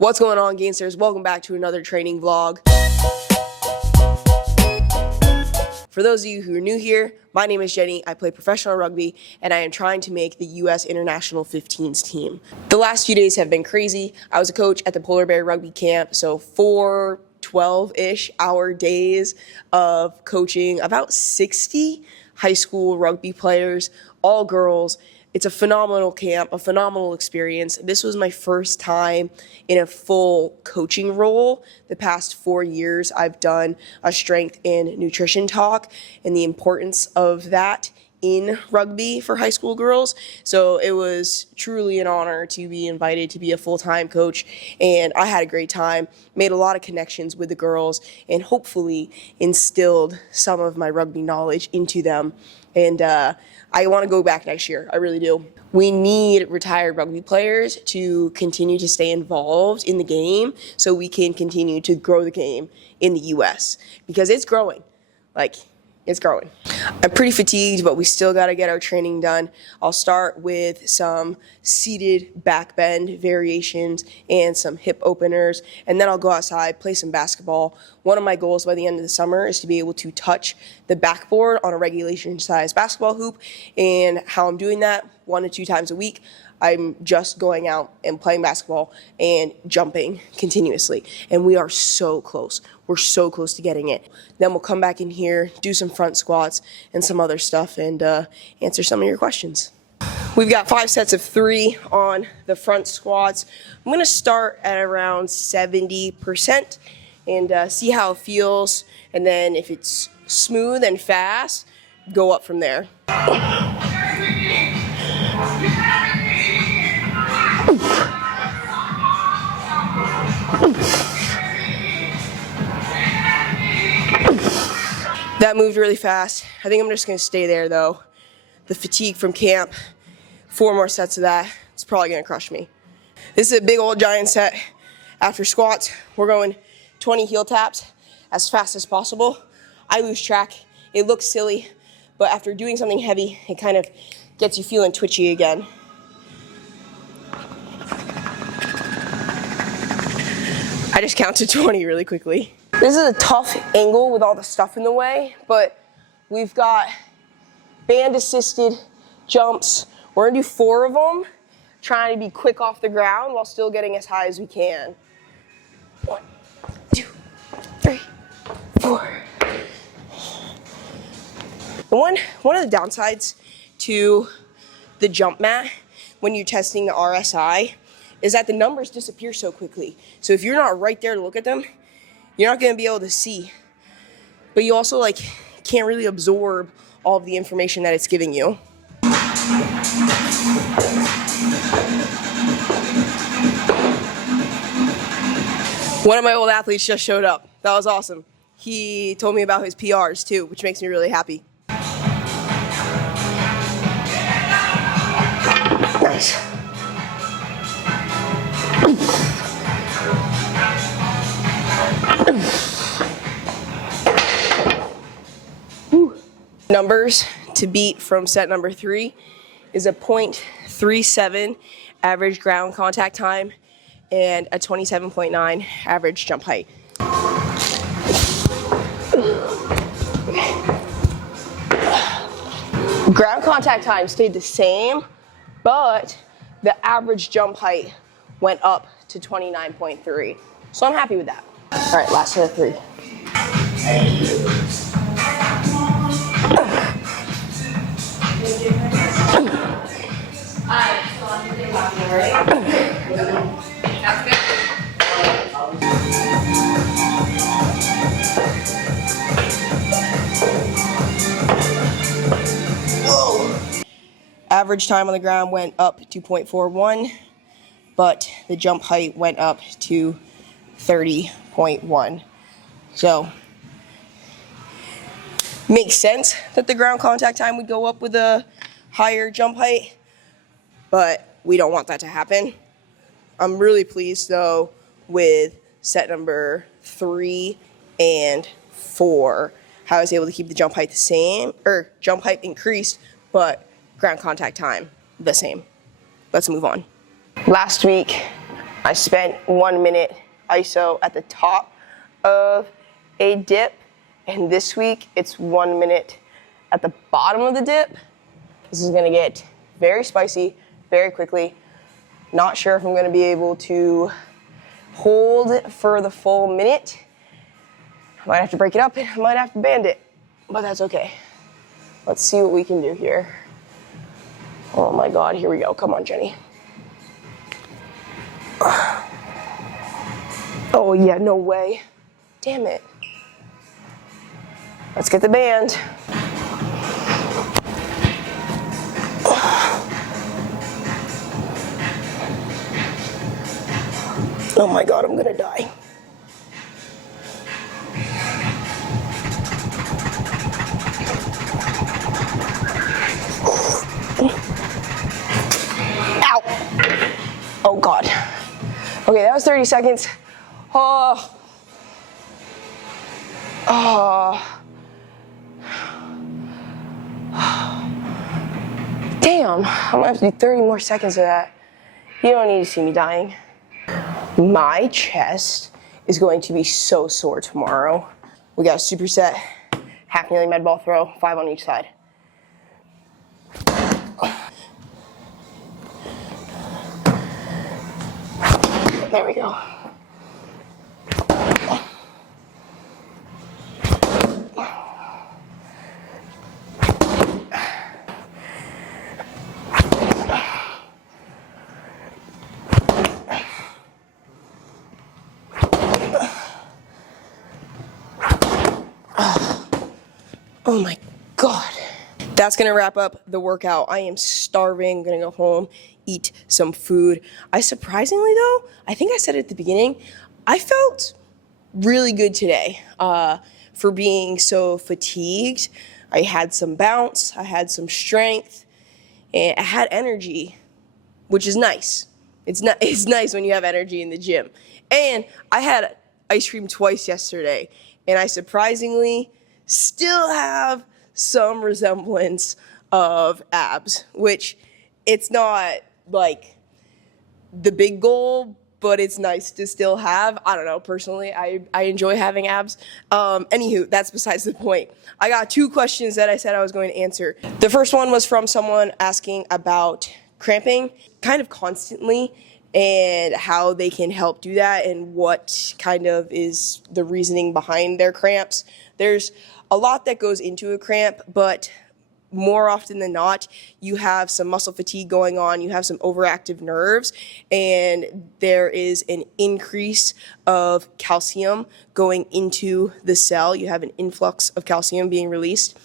What's going on, Gainsters? Welcome back to another training vlog. For those of you who are new here, my name is Jenny. I play professional rugby, and I am trying to make the U.S. International 15s team. The last few days have been crazy. I was a coach at the Polar Bear Rugby Camp, so 4 12-ish hour days of coaching about 60 high school rugby players, all girls. It's a phenomenal camp, a phenomenal experience. This was my first time in a full coaching role. The past 4 years, I've done a strength and nutrition talk and the importance of that in rugby for high school girls. So it was truly an honor to be invited to be a full-time coach, and I had a great time, made a lot of connections with the girls, and hopefully instilled some of my rugby knowledge into them. And I want to go back next year. I really do. We need retired rugby players to continue to stay involved in the game so we can continue to grow the game in the U.S. because it's growing. It's growing. I'm pretty fatigued, but we still got to get our training done. I'll start with some seated back bend variations and some hip openers, and then I'll go outside, play some basketball. One of my goals by the end of the summer is to be able to touch the backboard on a regulation-sized basketball hoop, and how I'm doing that 1 to 2 times a week. I'm just going out and playing basketball and jumping continuously. And we are so close. We're so close to getting it. Then we'll come back in here, do some front squats and some other stuff, and answer some of your questions. We've got 5 sets of 3 on the front squats. I'm going to start at around 70% and see how it feels. And then if it's smooth and fast, go up from there. That moved really fast. I think I'm just going to stay there, though. The fatigue from camp, 4 more sets of that, it's probably going to crush me. This is a big old giant set. After squats, we're going 20 heel taps as fast as possible. I lose track. It looks silly, but after doing something heavy, it kind of gets you feeling twitchy again. I just counted 20 really quickly. This is a tough angle with all the stuff in the way, but we've got band-assisted jumps. We're gonna do 4 of them, trying to be quick off the ground while still getting as high as we can. 1, 2, 3, 4. One of the downsides to the jump mat when you're testing the RSI is that the numbers disappear so quickly. So if you're not right there to look at them, you're not going to be able to see. But you also can't really absorb all of the information that it's giving you. One of my old athletes just showed up. That was awesome. He told me about his PRs too, which makes me really happy. Nice. Numbers to beat from set number 3 is a .37 average ground contact time and a 27.9 average jump height. Ground contact time stayed the same, but the average jump height went up to 29.3. So I'm happy with that. All right, last set of 3. Average time on the ground went up to .41, but the jump height went up to 30.1. So, makes sense that the ground contact time would go up with a higher jump height, but we don't want that to happen. I'm really pleased, though, with set number 3 and 4, how I was able to keep the jump height the same, or jump height increased, but ground contact time the same. Let's move on. Last week, I spent 1 minute ISO at the top of a dip, and this week it's 1 minute at the bottom of the dip. This is gonna get very spicy very quickly. Not sure if I'm gonna be able to hold for the full minute. I might have to break it up, and I might have to band it, but that's okay. Let's see what we can do here. Oh my God, here we go. Come on, Jenny. Oh yeah, no way. Damn it. Let's get the band. Oh my God, I'm gonna die. Ow. Oh God. Okay, that was 30 seconds. Oh. Damn, I'm gonna have to do 30 more seconds of that. You don't need to see me dying. My chest is going to be so sore tomorrow. We got a superset, half kneeling med ball throw, 5 on each side. There we go. Oh my God. That's gonna wrap up the workout. I am starving. I'm gonna go home, eat some food. Surprisingly though, I think I said it at the beginning, I felt really good today for being so fatigued. I had some bounce, I had some strength, and I had energy, which is nice. It's nice when you have energy in the gym. And I had ice cream twice yesterday, and I surprisingly still have some resemblance of abs, which it's not like the big goal, but it's nice to still have. I don't know, personally, I enjoy having abs. Anywho, that's besides the point. I got 2 questions that I said I was going to answer. The first one was from someone asking about cramping kind of constantly and how they can help do that and what kind of is the reasoning behind their cramps. There's a lot that goes into a cramp, but more often than not, you have some muscle fatigue going on, you have some overactive nerves, and there is an increase of calcium going into the cell. You have an influx of calcium being released,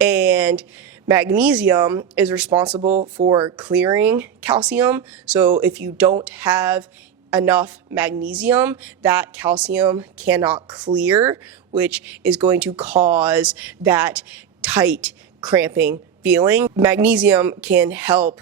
and magnesium is responsible for clearing calcium. So if you don't have enough magnesium, that calcium cannot clear, which is going to cause that tight cramping feeling. Magnesium can help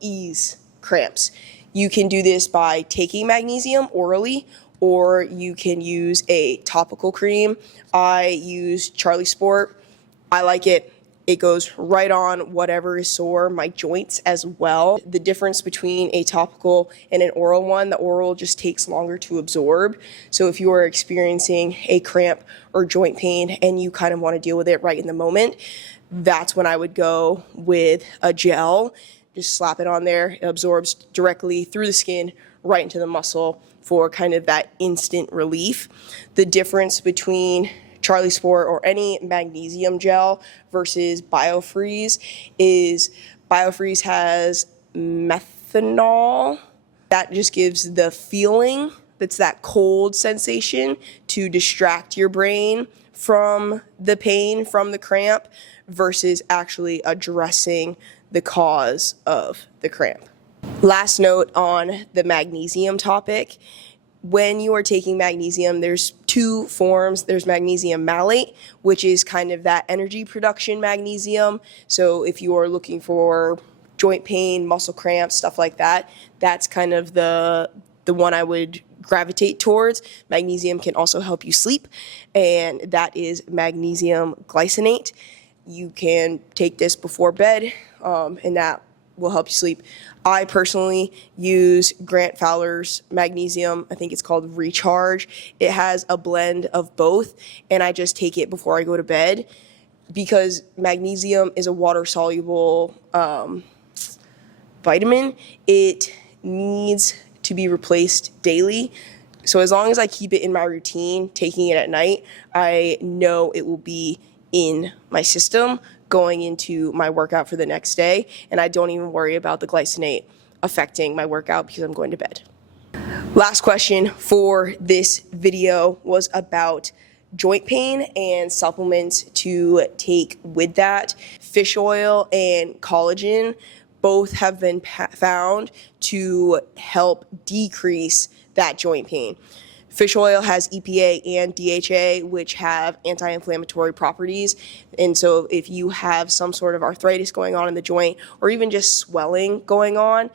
ease cramps. You can do this by taking magnesium orally, or you can use a topical cream. I use Charlie Sport. I like it. It goes right on whatever is sore, my joints as well. The difference between a topical and an oral one, the oral just takes longer to absorb. So if you are experiencing a cramp or joint pain and you kind of want to deal with it right in the moment, that's when I would go with a gel. Just slap it on there. It absorbs directly through the skin right into the muscle for kind of that instant relief. The difference between Charlie Sport or any magnesium gel versus BioFreeze is BioFreeze has methanol. That just gives the feeling, that's that cold sensation to distract your brain from the pain, from the cramp, versus actually addressing the cause of the cramp. Last note on the magnesium topic. When you are taking magnesium, there's 2 forms. There's magnesium malate, which is kind of that energy production magnesium. So if you are looking for joint pain, muscle cramps, stuff like that, that's kind of the one I would gravitate towards. Magnesium can also help you sleep, and that is magnesium glycinate. You can take this before bed, and that will help you sleep. I personally use Grant Fowler's magnesium. I think it's called Recharge. It has a blend of both, and I just take it before I go to bed because magnesium is a water-soluble vitamin. It needs to be replaced daily. So as long as I keep it in my routine, taking it at night, I know it will be in my system going into my workout for the next day, and I don't even worry about the glycinate affecting my workout because I'm going to bed. Last question for this video was about joint pain and supplements to take with that. Fish oil and collagen both have been found to help decrease that joint pain. Fish oil has EPA and DHA, which have anti-inflammatory properties. And so if you have some sort of arthritis going on in the joint or even just swelling going on,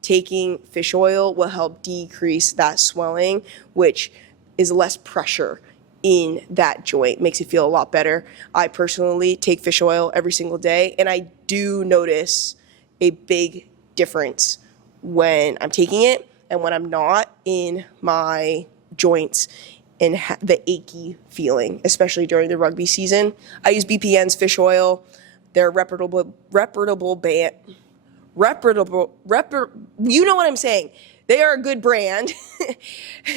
taking fish oil will help decrease that swelling, which is less pressure in that joint, makes it feel a lot better. I personally take fish oil every single day, and I do notice a big difference when I'm taking it and when I'm not in my joints and the achy feeling, especially during the rugby season. I use BPN's fish oil. They're you know what I'm saying. They are a good brand,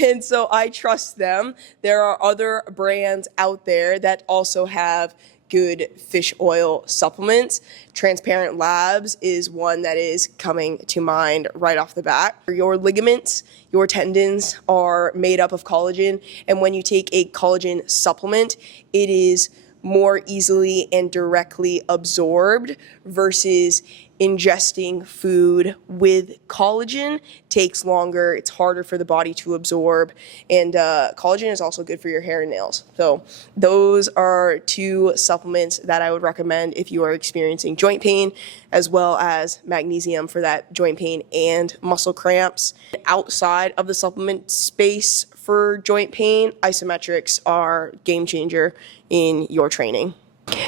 and so I trust them. There are other brands out there that also have good fish oil supplements. Transparent Labs is one that is coming to mind right off the bat. Your ligaments, your tendons are made up of collagen, and when you take a collagen supplement, it is more easily and directly absorbed versus ingesting food with collagen takes longer. It's harder for the body to absorb, and collagen is also good for your hair and nails. So those are two supplements that I would recommend if you are experiencing joint pain, as well as magnesium for that joint pain and muscle cramps. Outside of the supplement space for joint pain, isometrics are game changer in your training.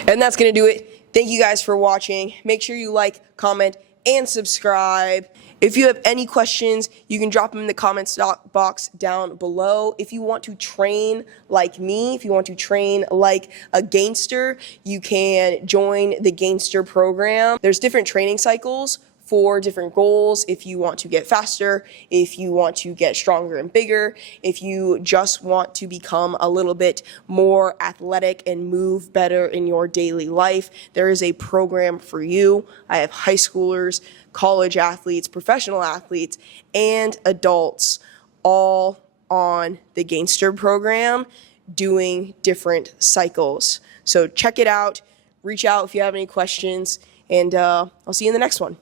And that's going to do it. Thank you guys for watching. Make sure you like, comment, and subscribe. If you have any questions, you can drop them in the comments box down below. If you want to train like me, if you want to train like a Gainster, you can join the Gainster program. There's different training cycles for different goals. If you want to get faster, if you want to get stronger and bigger, if you just want to become a little bit more athletic and move better in your daily life, there is a program for you. I have high schoolers, college athletes, professional athletes, and adults all on the Gainster program doing different cycles. So check it out, reach out if you have any questions, and I'll see you in the next one.